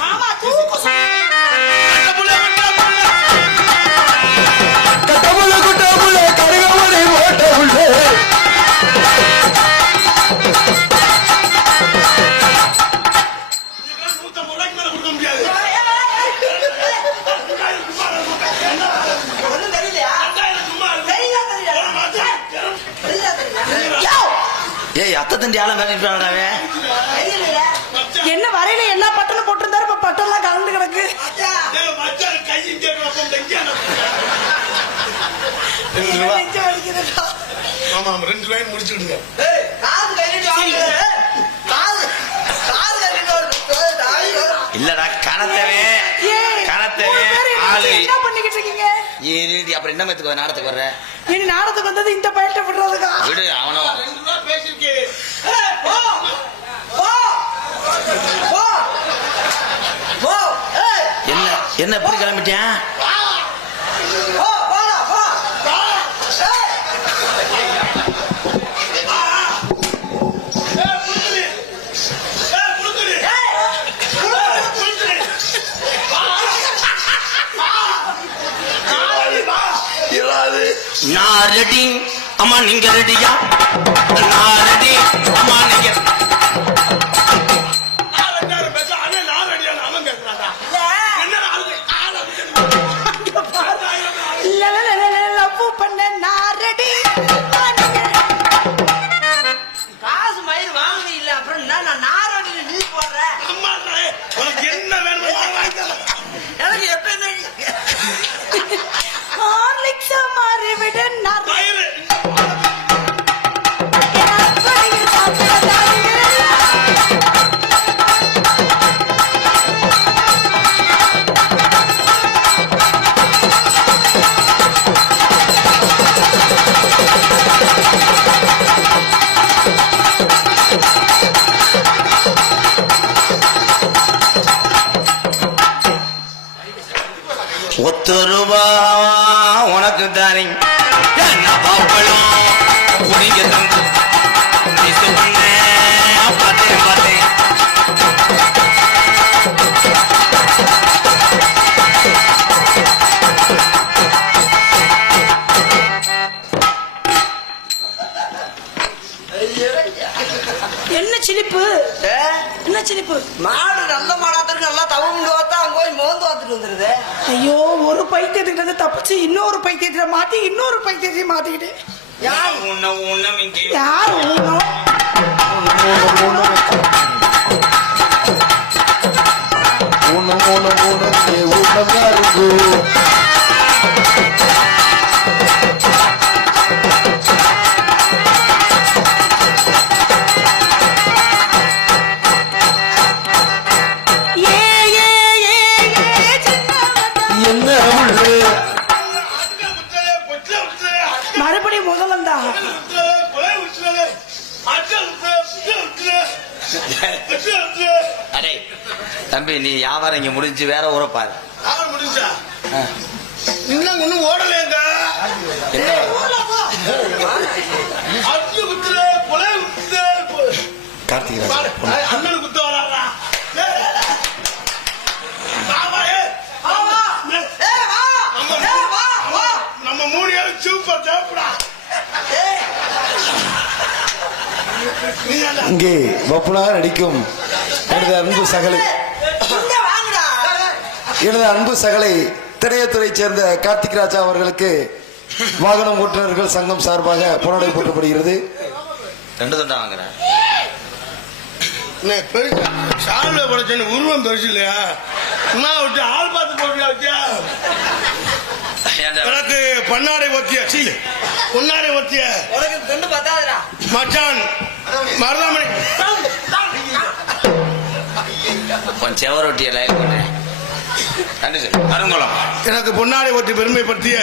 மாமா தூக்கு அத்தை தண்டி ஆளும் கழிப்பாவே என்ன வரையில எல்லா பட்டனும் போட்டிருந்தாரு இப்ப பட்டெல்லாம் கலந்து கிடக்கு முடிச்சுடுங்க இல்லடா கணத்தவே ஆளு என்ன பண்ணிக்கிட்டு இருக்கீங்க அப்புறம் என்ன மேத்துக்கு நாடத்துக்கு வர்ற இனி நாடத்துக்கு வந்தது இந்த பயிட்ட விடுறதுக்கா விடு அவனும் என்ன என்ன எப்படி கிளம்பிட்டேன் நான் ரெடி அம்மா நீங்க ரெடியா நான் ரெடி அம்மா நீங்க காசு மயிர் வாங்க இல்ல அப்புறம் நான் நாரடி நீ போடுறேன் உனக்கு என்ன வேணும் எனக்கு எப்ப ஹார்லிக்ஸ் மாறி விட ₹1 உனக்கு தானே குடிக்க தந்து பார்த்தேன் பார்த்தேன் என்ன சிலிப்பு என்ன சிலிப்பு மாடு நல்ல மாடாத்திற்கு நல்லா தவம் பார்த்தா அங்க போய் மோந்து பார்த்துட்டு வந்துருது. ஐயோ ஒரு பைத்தியத்துக்கிட்ட தப்பிச்சு இன்னொரு பைத்தியத்தை மாத்தி இன்னொரு பைத்தியத்தையும் மாத்திக்கிட்டு யார் யார் மறுபடியும் முதலந்தா அடே தம்பி நீ வியாபாரம் இங்க முடிஞ்சு வேற ஊரை பாரு முடிஞ்சா இன்னும் ஒண்ணும் ஓடலேங்க கார்த்திக் அண்ணன் குத்த வராரா நம்ம 3 பேரும் சூப்பர் சாப்பிடா இங்கே வப்புனாக நடிக்கும் எனது அன்பு சகலை திரையத்துறை சேர்ந்த கார்த்திக் ராஜா அவர்களுக்கு வாகனம் ஓட்டுநர்கள் சங்கம் சார்பாக பொன்னாடை போட்டப்படுகிறது. 2 தண்டா வாங்குறேன் சாமியில படைச்ச உருவம் பெருசு இல்லையா விட்டு ஆள் பார்த்து போட்டியா எனக்கு பொன்னாடை ஒத்திய பொன்னாடை ஒத்திய மச்சான் மருதாமணி செவரொட்டிய லைன் பண்ணேன் அருங்குளம் எனக்கு பொன்னாடை ஒத்தி பெருமைப்படுத்திய